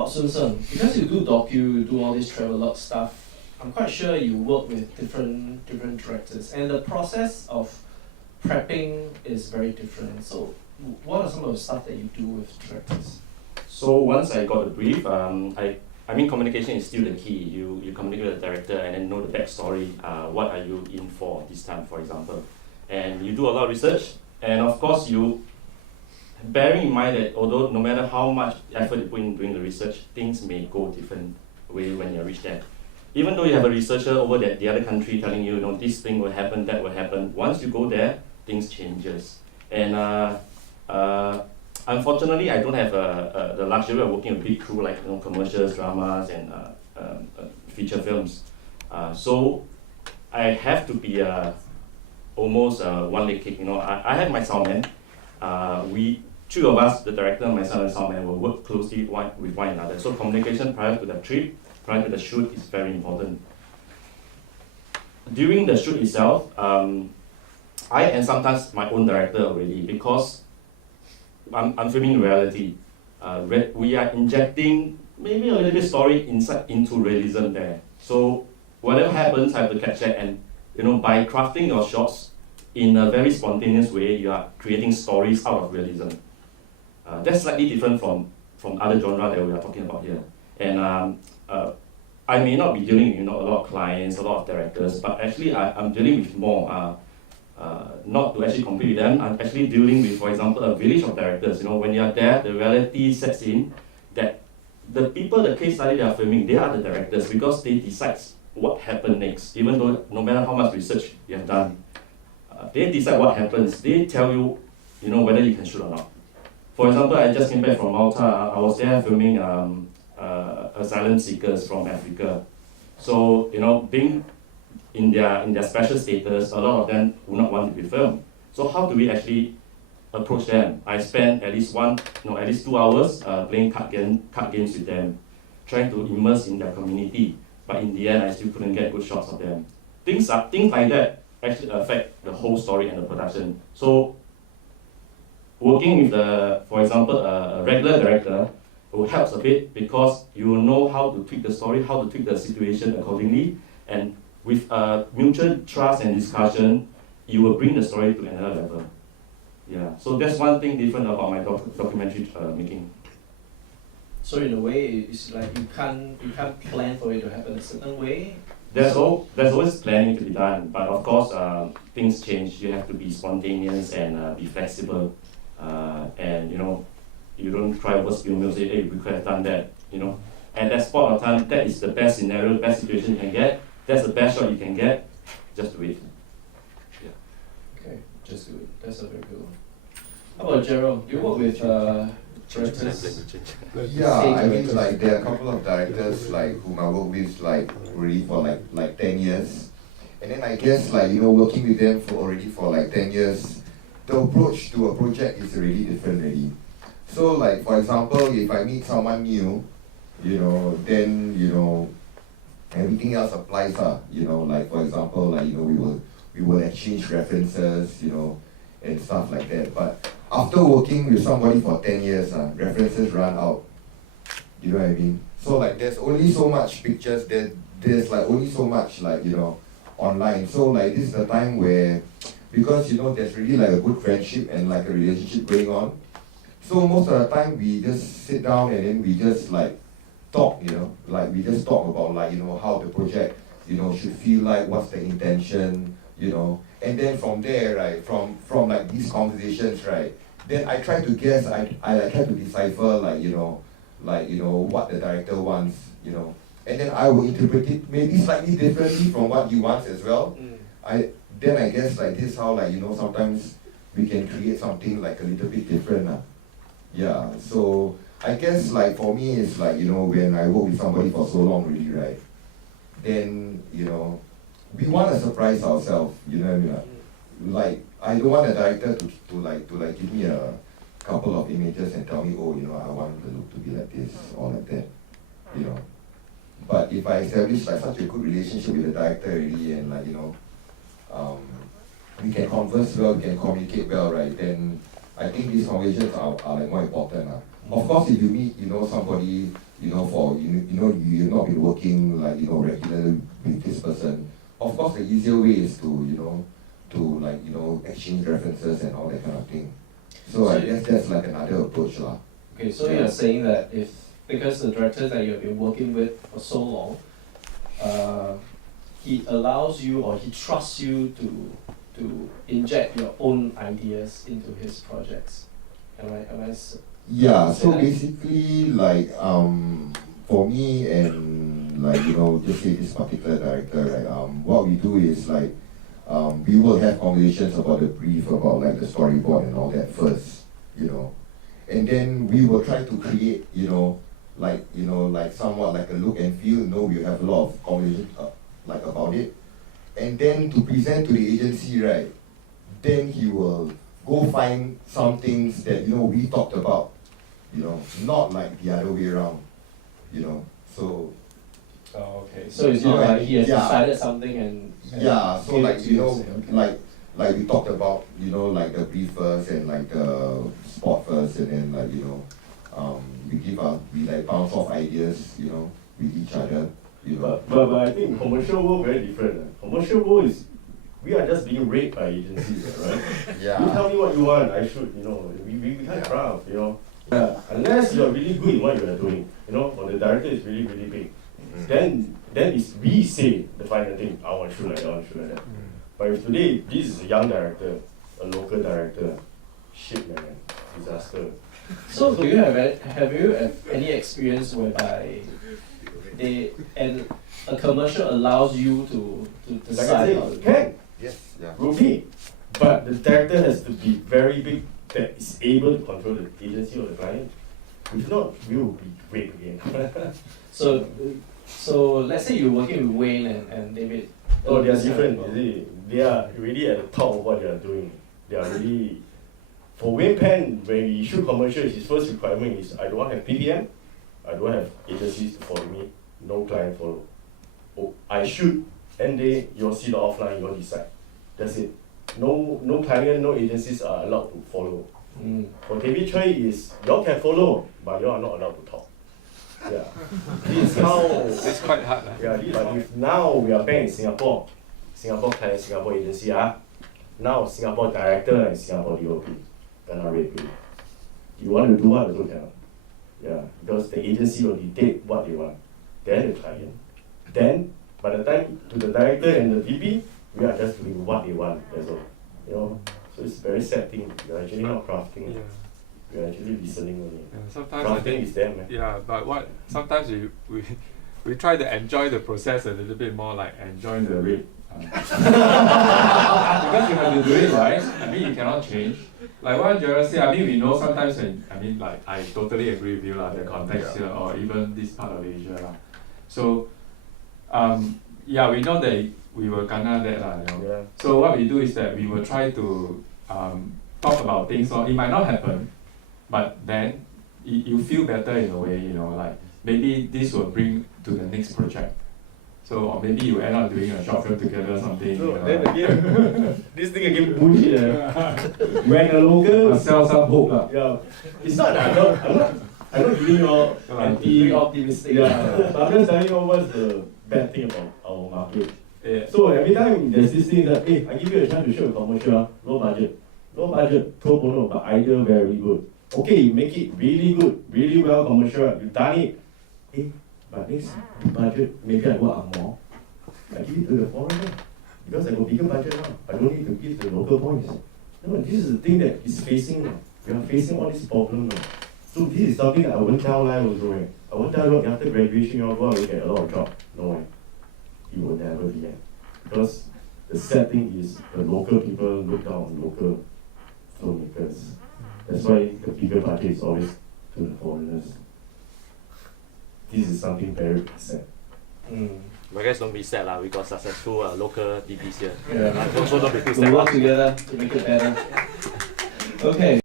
about Sun Sung? Because you do docu, you do all this travelogue stuff, I'm quite sure you work with different directors, and the process of prepping is very different. So what are some of the stuff that you do with directors? So once I got the brief, I mean communication is still the key. You communicate with the director and then know the backstory. What are you in for this time, for example? And you do a lot of research, and of course you bearing in mind that although no matter how much effort you put in doing the research, things may go different way when you reach there. Even though you have a researcher over the other country telling you, this thing will happen, that will happen, once you go there, things changes. And unfortunately, I don't have the luxury of working with big crew like commercials, dramas, and feature films. So I have to be almost one leg kick. I have my soundman. We three of us, the director, myself, and the soundman, will work closely with one another. So communication prior to the trip, prior to the shoot, is very important. During the shoot itself, I am sometimes my own director already because I'm filming reality. We are injecting maybe a little bit story into realism there. So whatever happens, I have to catch that, and by crafting your shots in a very spontaneous way, you are creating stories out of realism. That's slightly different from other genre that we are talking about here. And I may not be dealing with a lot of clients, a lot of directors, but actually I'm dealing with more. Not to actually compete with them, I'm actually dealing with, for example, a village of directors. When you are there, the reality sets in that the people, the case study they are filming, they are the directors because they decide what happened next. Even though no matter how much research you have done, they decide what happens. They tell you, whether you can shoot or not. For example, I just came back from Malta. I was there filming asylum seekers from Africa. So being in their special status, a lot of them would not want to be filmed. So how do we actually approach them? I spent at least 2 hours playing card games with them, trying to immerse in their community. But in the end, I still couldn't get good shots of them. Things like that actually affect the whole story and the production. So working with for example, a regular director will help a bit because you will know how to tweak the story, how to tweak the situation accordingly, and with mutual trust and discussion, you will bring the story to another level. Yeah, so that's one thing different about my documentary making. So in a way, it's like you can't plan for it to happen a certain way. There's always planning to be done, but of course things change. You have to be spontaneous and be flexible, and you don't try overspill and say, hey, we could have done that. At that spot of time, that is the best scenario, the best situation you can get. That's the best shot you can get. Just do it. Yeah. Okay, just do it. That's a very good one. How about Gerald? Do you work with directors? Yeah, I mean, there are a couple of directors whom I work with already for like 10 years, and then I guess working with them for 10 years, the approach to a project is really different already. So for example, if I meet someone new, then everything else applies, for example, we will exchange references, and stuff like that. But after working with somebody for 10 years, references run out. You know what I mean? So there's only so much pictures, there's only so much online. So this is the time where, because there's really a good friendship and a relationship going on. So most of the time we just sit down and then we just talk, we just talk about how the project, should feel what's the intention, and then from there, right, from these conversations, right, then I try to guess, I try to decipher what the director wants, and then I will interpret it maybe slightly differently from what he wants as well. I guess this is how sometimes we can create something a little bit different. Yeah, so I guess for me it's when I work with somebody for so long really, right, then we want to surprise ourselves, you know what I mean? I don't want a director to give me a couple of images and tell me, oh, I want the look to be like this or like that, But if I establish such a good relationship with the director already, and we can converse well, we can communicate well, right, then I think these conversations are like more important. Of course, if you meet, somebody, you've not been working like, regularly with this person, of course the easier way is to, exchange references and all that kind of thing. So I guess that's like another approach. Okay, so you're saying that because the directors that you've been working with for so long, he allows you or he trusts you to inject your own ideas into his projects. Yeah, so basically like for me and like just say this particular director, right, what we do is like we will have conversations about the brief, about like the storyboard and all that first, and then we will try to create, like somewhat like a look and feel. We have a lot of conversation like about it, and then to present to the agency, right, then he will go find some things that we talked about, not like the other way around, so. Oh, okay. So it's not like he has decided something and so like like we talked about, like the brief first and like the spot first, and then like we like bounce off ideas, with each other, But I think commercial world very different. Commercial world is we are just being raped by agencies, right? Yeah. You tell me what you want, I should, we can't craft, Yeah. Unless you're really good in what you are doing, for the director is really, really big. Then it's we say the final thing, I want to shoot like that, I want to shoot like that. But if today this is a young director, a local director, shit man, disaster. So do you have any experience whereby a commercial allows you to decide? Like I said, can. Yes, yeah. Ruby. But the director has to be very big that is able to control the agency or the client. If not, we will be raped again. So let's say you're working with Wayne and David. Oh, they are different, you see. They are really at the top of what they are doing. They are really... For Wayne Penn, when we issue commercials, his first requirement is I don't have PPM, I don't have agencies to follow me, no client follow. Oh, I shoot, and then you'll see the offline, you'll decide. That's it. No client, no agencies are allowed to follow. For David Choi is, y'all can follow, but y'all are not allowed to talk. Yeah. This is how... It's quite hard. Yeah, but if now we are back in Singapore client, Singapore agency, now Singapore director and Singapore DOP cannot rape you. You want to do what, also cannot. Yeah, because the agency will dictate what they want. Then the client. Then, by the time to the director and the VP, we are just doing what they want, that's all. So it's a very sad thing. You're actually not crafting. Yeah. We're actually listening only. Yeah, sometimes Crafting I think is them, man. Yeah, but sometimes we try to enjoy the process a little bit more, like enjoy the rape. Because you have to do it right. I mean, you cannot change. Like what Gerald said, we know sometimes I totally agree with you the context here, or even this part of Asia. So we know that we will kena that Yeah. So what we do is that we will try to talk about things, or it might not happen, but then you feel better in a way, like maybe this will bring to the next project. So or maybe you end up doing a short film together or something. So then again, this thing again bullshit. When a local sell some hope. Yeah, it's not that I'm not giving you all Optimistic. Yeah, but I'm just telling you what's the bad thing about our market. Yeah. So every time there's this thing that, hey, I give you a chance to show a commercial, low budget, pro bono, but idea very good. Okay, you make it really good, really well commercial, you done it. Hey, but this budget, maybe I work more. I give it to the foreigner because I got bigger budget now. I don't need to give the local points. No, this is the thing that is facing. We are facing all this problem now. So this is something that I won't tell live also. I won't tell you after graduation you'll go out and get a lot of job. No way. You will never be there. Because the sad thing is the local people look down on local filmmakers. That's why the bigger budget is always to the foreigners. This is something very sad. But guys, don't be sad lah. We got successful local DBs here. Yeah. So don't be too To sad. work together to make it better. Okay.